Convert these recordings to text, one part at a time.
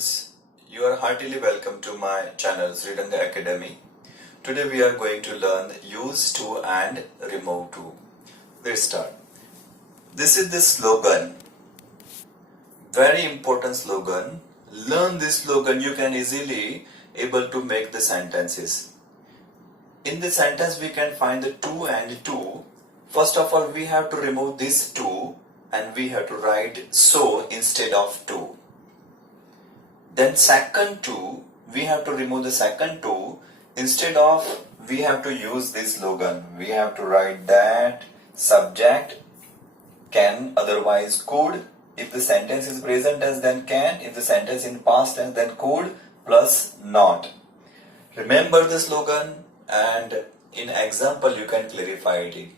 students, you are heartily welcome to my channel Sridhanga Academy. Today we are going to learn use to and remove to. Let's start. This is the slogan. Very important slogan. Learn this slogan, you can easily able to make the sentences. In the sentence we can find the to and to. First of all, we have to remove this to and we have to write so instead of to. Then second to, we have to remove the second to. Instead of, we have to use this slogan. We have to write that subject can, otherwise could. If the sentence is present tense, then can. If the sentence in past tense, then could plus not. Remember the slogan and in example you can clarify it.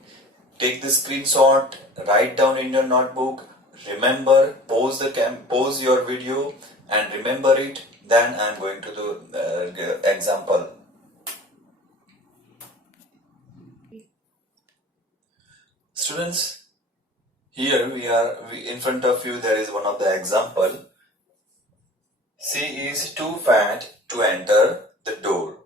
Take the screenshot, write down in your notebook, remember, pause your video and remember it. Then I am going to the example. Students, here in front of you there is one of the example. She is too fat to enter the door.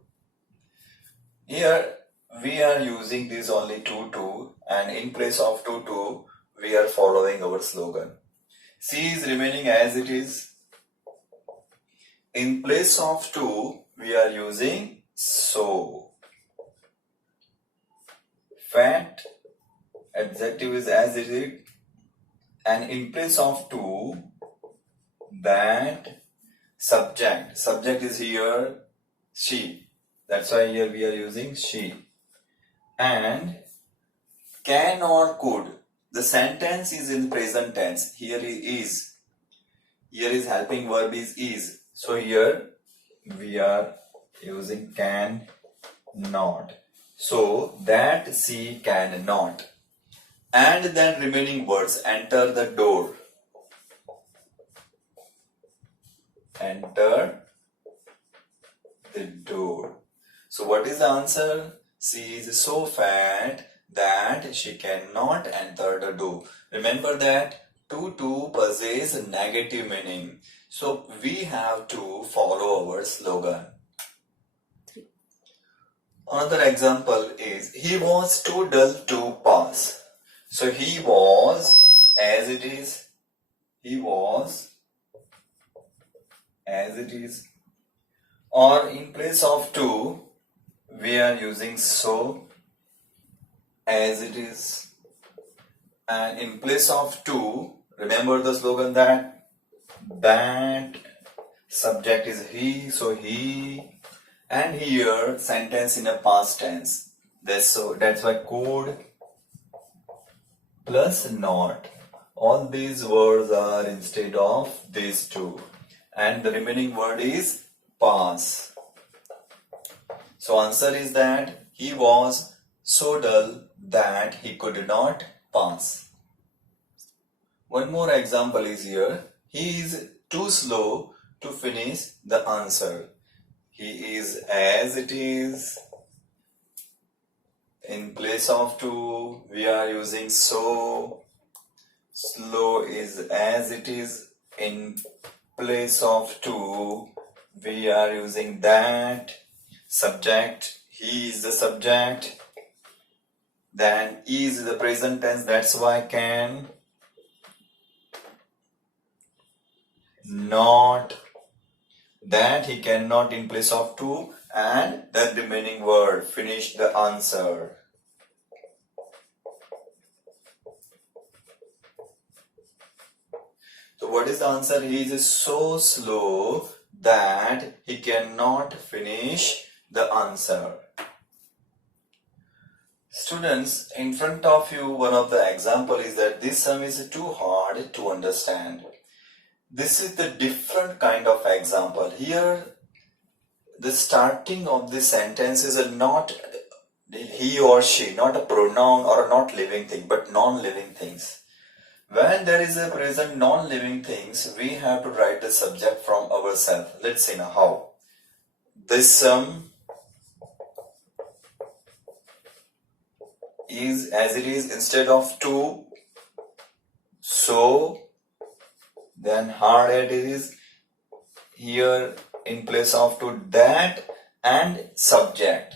Here we are using this only to and in place of to we are following our slogan. C is remaining as it is. In place of to we are using so. Fat adjective is as it is, and in place of to that subject is here she. That's why here we are using she. And can or could. The sentence is in present tense. Here is. Here is helping verb is. So here we are using can not. So that she cannot. And then remaining words. Enter the door. Enter the door. So what is the answer? She is so fat that she cannot enter the door. Remember that to possess negative meaning. So we have to follow our slogan. Another example is he was too dull to pass. So he was as it is. He was as it is. Or in place of to, we are using so as it is. And in place of to, remember the slogan that subject is he, so he, and here sentence in a past tense. That's why could plus not. All these words are instead of these two. And the remaining word is pass. So answer is that he was so dull that he could not pass. One more example is here. He is too slow to finish the answer. He is as it is. In place of to, we are using so. Slow is as it is. In place of to, we are using that. Subject, he is the subject. Then is the present tense, that's why can not. That he cannot in place of to, and the remaining word finish the answer. So what is the answer? He is so slow that he cannot finish the answer. Students, in front of you, one of the example is that this sum is too hard to understand. This is the different kind of example. Here, the starting of the sentence is not he or she, not a pronoun or a not living thing, but non-living things. When there is a present non-living things, we have to write the subject from ourselves. Let's see now how. This sum is as it is instead of to, so, then hard as it is here in place of to that and subject.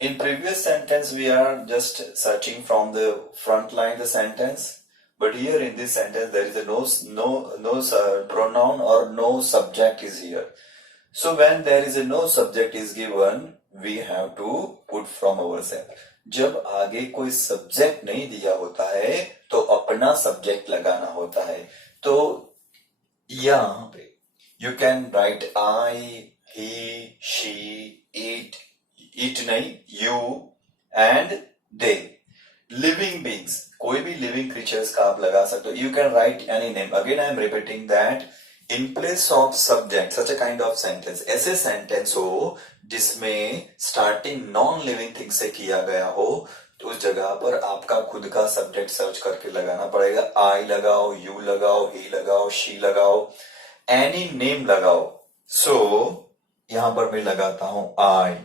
In previous sentence we are just searching from the front line the sentence, but here in this sentence there is a no pronoun or no subject is here. So when there is a no subject is given, we have to put from ourselves. जब आगे कोई subject नहीं दिया होता है तो अपना subject लगाना होता है. तो यहाँ पे you can write I, he, she, it नहीं, you and they. Living beings, कोई भी living creatures का आप लगा सकते हो. You can write any name. Again I am repeating that in place of subject, such a kind of sentence, ऐसे sentence हो जिसमें starting non living thing से किया गया हो, तो उस जगह पर आपका खुद का सब्जेक्ट सर्च करके लगाना पड़ेगा. I लगाओ, you लगाओ, he लगाओ, she लगाओ, any name लगाओ. So यहां पर मैं लगाता हूं I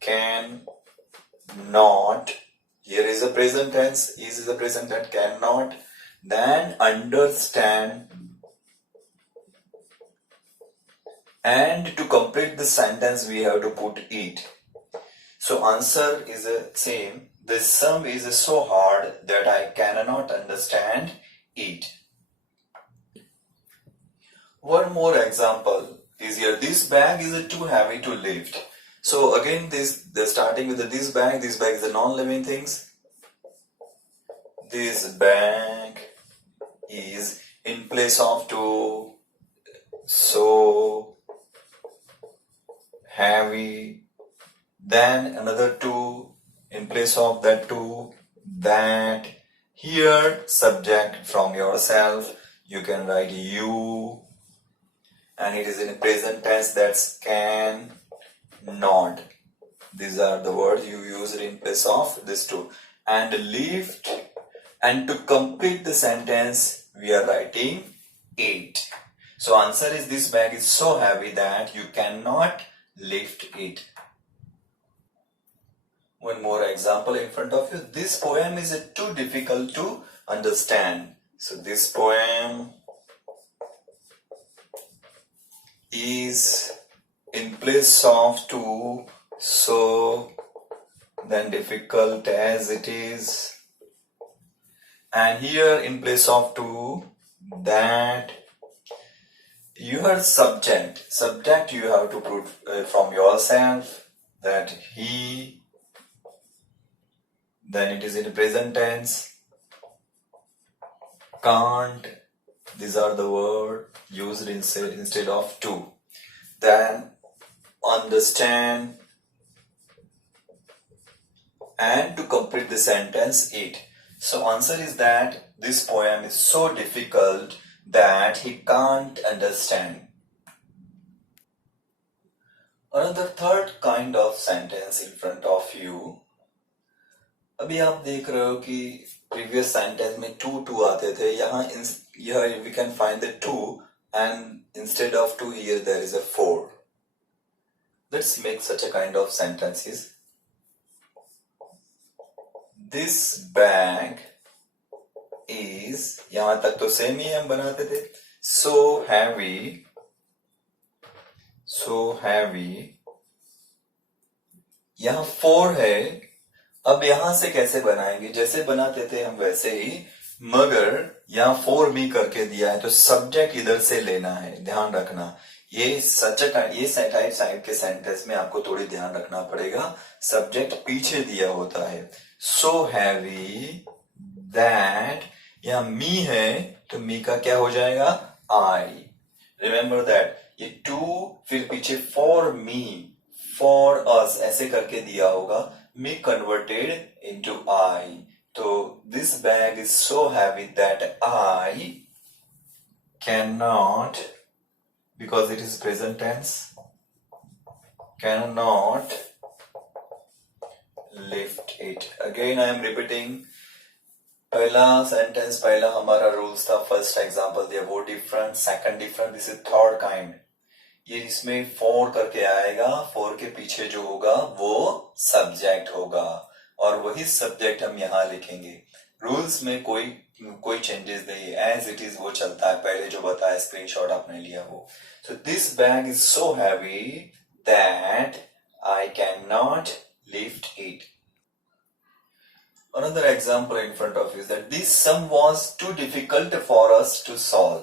can not. Here is the present tense. Is the present tense. Cannot. Then understand. And to complete the sentence, we have to put it. So answer is the same. This sum is so hard that I cannot understand it. One more example is here. This bag is too heavy to lift. So again, they're starting with this bag. This bag is the non-living things. This bag is in place of to, so heavy. Then another two in place of that two, that. Here subject from yourself. You can write you, and it is in present tense. That's can. Not. These are the words you use in place of this two. And lift. And to complete the sentence, we are writing it. So answer is this bag is so heavy that you cannot lift it. One more example in front of you. This poem is too difficult to understand. So this poem is in place of to, so then difficult as it is, and here in place of to, that. Your subject you have to put from yourself, that he, then it is in present tense. Can't. These are the words used instead of to. Then understand, and to complete the sentence, it. So answer is that this poem is so difficult that he can't understand. Another third kind of sentence in front of you. अभी आप देख रहे हो कि previous sentence में to आते थे. यहाँ we can find the to, and instead of to here there is a for. Let's make such a kind of sentences. This bag is, यहाँ तक तो सेम ही हम बनाते थे. So heavy. यहाँ for है. अब यहाँ से कैसे बनाएंगे? जैसे बनाते थे हम वैसे ही, मगर यहाँ for me करके दिया है तो सब्जेक्ट इधर से लेना है. ध्यान रखना, ये टाइप के सेंटेंस में आपको थोड़ी ध्यान रखना पड़ेगा. सब्जेक्ट पीछे दिया होता है. So heavy that, यहाँ me है तो me का क्या हो जाएगा? I. Remember that. ये to फिर पीछे for me, for us ऐसे करके दिया होगा. Me converted into I. So this bag is so heavy that I cannot, because it is present tense, cannot lift it. Again I am repeating. पहला sentence, पहला हमारा rules था, first example दिया, वो different, second different, this is third kind. ये इसमें four करके आएगा. फोर के पीछे जो होगा वो सब्जेक्ट होगा, और वही सब्जेक्ट हम यहाँ लिखेंगे. रूल्स में कोई कोई चेंजेस नहीं, एज इट इज वो चलता है, पहले जो बताया स्क्रीनशॉट आपने लिया वो. So this bag is so heavy that I can not lift it. Another example in front of you is that this sum was too difficult for us to solve.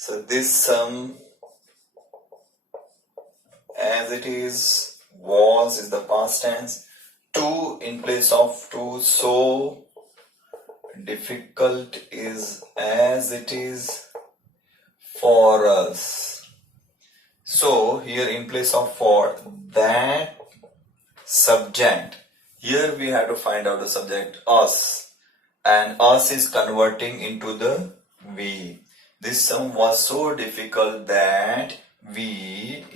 So this sum, as it is, was is the past tense. To in place of to, so difficult is as it is for us. So here in place of for, that subject. Here we have to find out the subject us, and us is converting into the we. This sum was so difficult that we,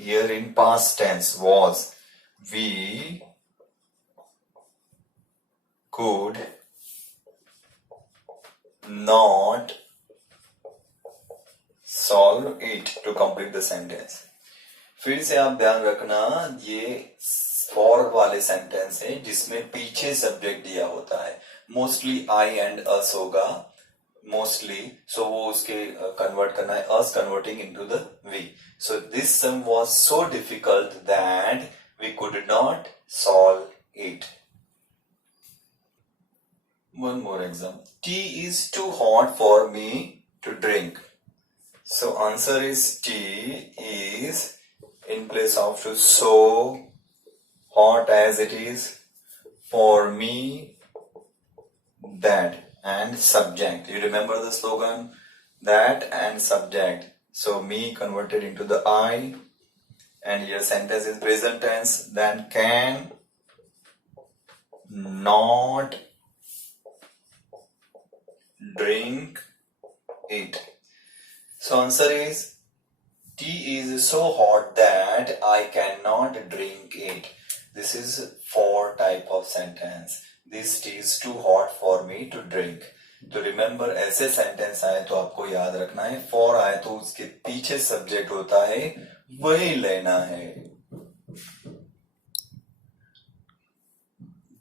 here in past tense was, we could not solve it. To complete the sentence, फिर से आप ध्यान रखना, ये for वाले sentence है जिसमें पीछे सब्जेक्ट दिया होता है. मोस्टली आई एंड अस होगा, मोस्टली, सो वो उसके कन्वर्ट करना है, as converting into the we. So this sum was so difficult that we could not solve it. One more example. Tea is too hot for me to drink. So answer is tea is in place of to, so hot as it is for me that, and subject. You remember the slogan, that and subject. So me converted into the I, and your sentence is present tense, then can not drink it. So answer is tea is so hot that I cannot drink it. This is for type of sentence. This tea is too hot for me to drink. तो remember, ऐसे sentence आए तो आपको याद रखना है, for आए तो उसके पीछे सब्जेक्ट होता है, वही लेना है.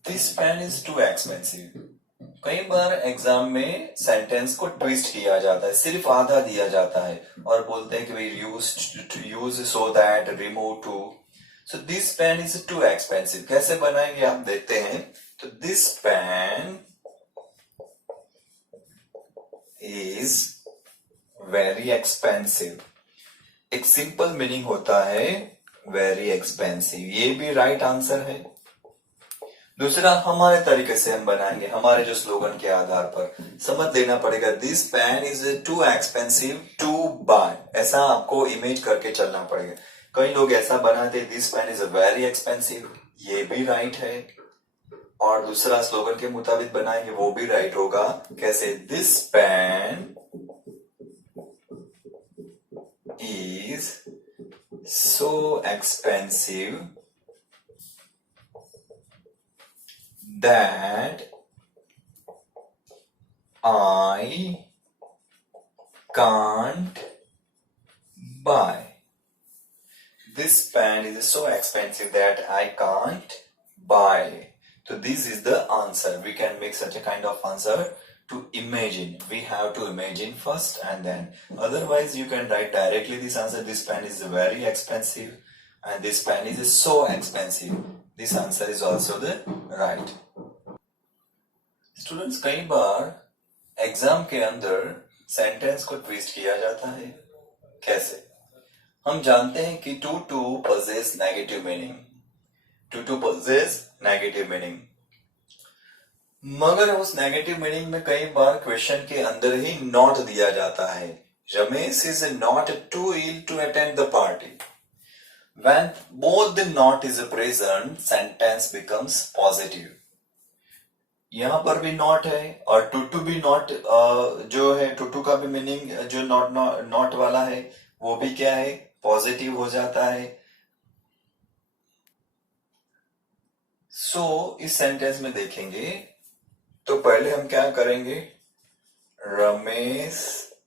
This pen is too expensive. कई बार एग्जाम में सेंटेंस को ट्विस्ट किया जाता है, सिर्फ आधा दिया जाता है और बोलते हैं कि we use so that, remove too. So this pen is too expensive. कैसे बनाएंगे आप देखते हैं. तो this pen is very expensive. एक सिंपल मीनिंग होता है वेरी एक्सपेंसिव. ये भी राइट आंसर है. दूसरा, हमारे तरीके से हम बनाएंगे, हमारे जो स्लोगन के आधार पर समझ लेना पड़ेगा. This pen is too expensive to buy. ऐसा आपको इमेज करके चलना पड़ेगा. कई लोग ऐसा बनाते, this pen is very expensive. ये भी राइट है. और दूसरा स्लोगन के मुताबिक बनाएंगे, वो भी राइट होगा. कैसे? This pen is so expensive that I can't buy. This pen is so expensive that I can't buy. So this is the answer. We can make such a kind of answer to imagine. We have to imagine first and then. Otherwise you can write directly this answer. This pen is very expensive and this pen is so expensive. This answer is also the right. Students, कई बार exam के अंदर sentence को twist किया जाता है. कैसे? हम जानते हैं कि too possess negative meaning. Too possess negative meaning. मगर उस नेगेटिव मीनिंग में कई बार क्वेश्चन के अंदर ही नॉट दिया जाता है. Ramesh is not too ill to attend the party. When both the not is present, sentence becomes positive. यहां पर भी नॉट है और टू भी नॉट, जो है टू का भी मीनिंग जो नॉट वाला है वो भी क्या है? पॉजिटिव हो जाता है. सो इस सेंटेंस में देखेंगे तो पहले हम क्या करेंगे? रमेश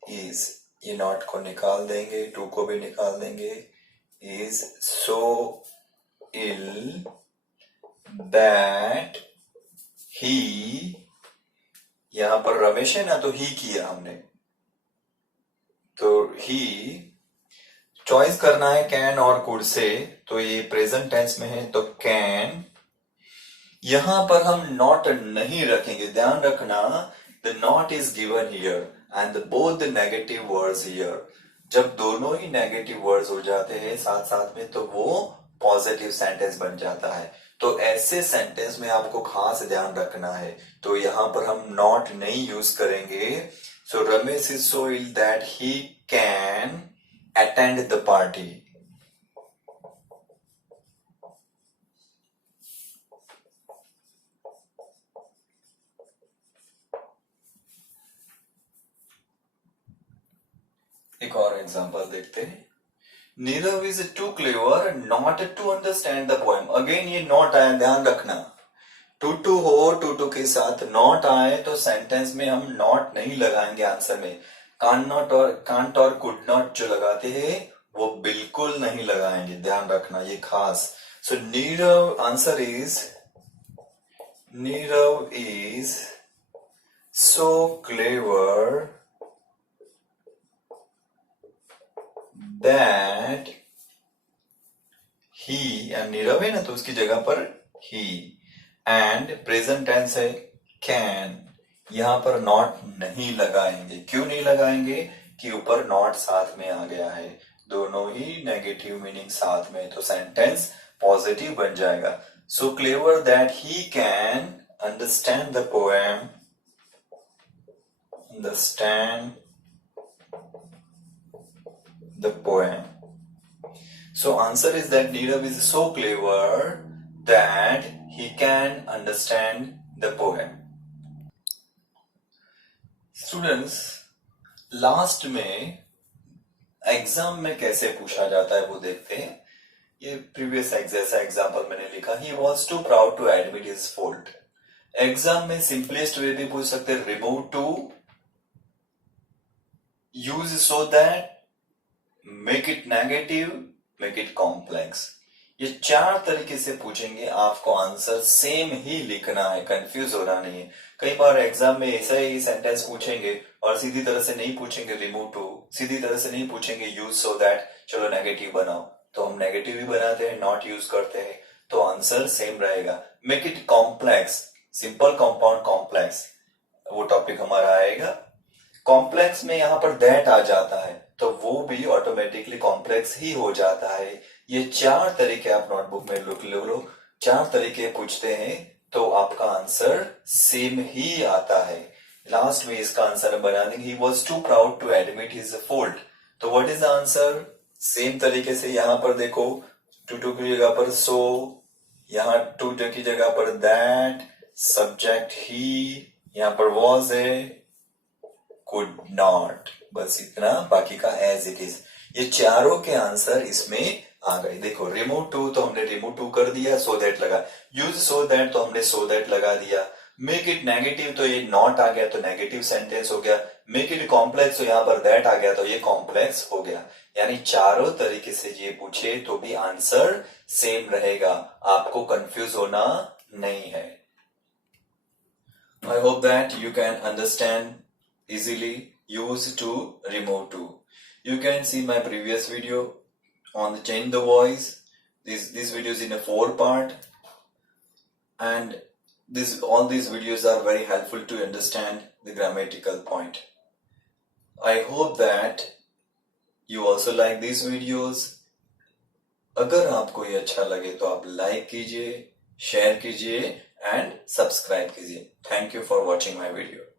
इज, ये नॉट को निकाल देंगे, टू को भी निकाल देंगे. is so ill that he यहां पर रमेश है ना, तो ही किया हमने, तो ही चॉइस करना है कैन और कुड से, तो ये प्रेजेंट टेंस में है तो कैन। यहां पर हम नॉट नहीं रखेंगे, ध्यान रखना, the not is given here and both the negative words here. जब दोनों ही नेगेटिव वर्ड्स हो जाते हैं साथ साथ में, तो वो पॉजिटिव सेंटेंस बन जाता है। तो ऐसे सेंटेंस में आपको खास ध्यान रखना है, तो यहां पर हम नॉट नहीं यूज करेंगे। So Ramesh is so ill that he can attend the party. एक और एग्जांपल देखते हैं। Nirav is too clever not to understand the poem. Again ये नॉट आया, ध्यान रखना, टू हो, टू के साथ नॉट आए तो सेंटेंस में हम नॉट नहीं लगाएंगे आंसर में। कांट और कुड नॉट जो लगाते हैं वो बिल्कुल नहीं लगाएंगे, ध्यान रखना ये खास। So Nirav, answer is Nirav is so clever that he, Nirav है ना तो उसकी जगह पर ही, एंड प्रेजेंट टेंस है कैन। यहां पर नॉट नहीं लगाएंगे। क्यों नहीं लगाएंगे? कि ऊपर नॉट साथ में आ गया है, दोनों ही नेगेटिव मीनिंग साथ में, तो सेंटेंस पॉजिटिव बन जाएगा। सो clever that he can understand the poem, understand the poem. So answer is that Nirav is so clever that he can understand the poem. Students, last में एग्जाम में कैसे पूछा जाता है वो देखते हैं। ये प्रीवियस जैसा एग्जाम्पल मैंने लिखा, he was too proud to admit his fault. Exam में सिंपलेस्ट वे भी पूछ सकते हैं, remove too, use so that, make it negative, make it complex. ये चार तरीके से पूछेंगे, आपको आंसर सेम ही लिखना है, कंफ्यूज होना नहीं है। कई बार एग्जाम में ऐसा ही सेंटेंस पूछेंगे और सीधी तरह से नहीं पूछेंगे रिमूव टू, सीधी तरह से नहीं पूछेंगे यूज सो दैट, चलो नेगेटिव बनाओ, तो हम नेगेटिव ही बनाते हैं, नॉट यूज करते हैं, तो आंसर सेम रहेगा। Make it complex, simple compound complex, वो टॉपिक हमारा आएगा। कॉम्प्लेक्स में यहां पर दैट आ जाता है तो वो भी ऑटोमेटिकली कॉम्प्लेक्स ही हो जाता है। ये चार तरीके आप नोटबुक में लिख लो, चार तरीके पूछते हैं तो आपका आंसर सेम ही आता है। लास्ट में इसका आंसर बना देंगे, he was too proud to admit his fault, तो what is the answer? Same तरीके से यहां पर देखो, टू की जगह पर सो, यहां टू की जगह पर दैट, सब्जेक्ट ही, यहां पर वॉज है, कुड नॉट, बस इतना, बाकी का एज इट इज। ये चारों के आंसर इसमें आ गए। देखो रिमूव टू तो हमने रिमूव टू कर दिया, सो दैट लगा, यूज सो दैट तो हमने सो दैट लगा दिया, मेक इट नेगेटिव तो ये नॉट आ गया तो नेगेटिव सेंटेंस हो गया, मेक इट कॉम्प्लेक्स तो यहां पर दैट आ गया तो ये कॉम्प्लेक्स हो गया। यानी चारों तरीके से ये पूछे तो भी आंसर सेम रहेगा, आपको कंफ्यूज होना नहीं है। I hope that you can understand easily use to, remove to. You can see my previous video on the change the voice. This video is in a 4-part, and all these videos are very helpful to understand the grammatical point. I hope that you also like these videos. अगर आपको ये अच्छा लगे तो आप like कीजिए, share कीजिए and subscribe कीजिए। Thank you for watching my video.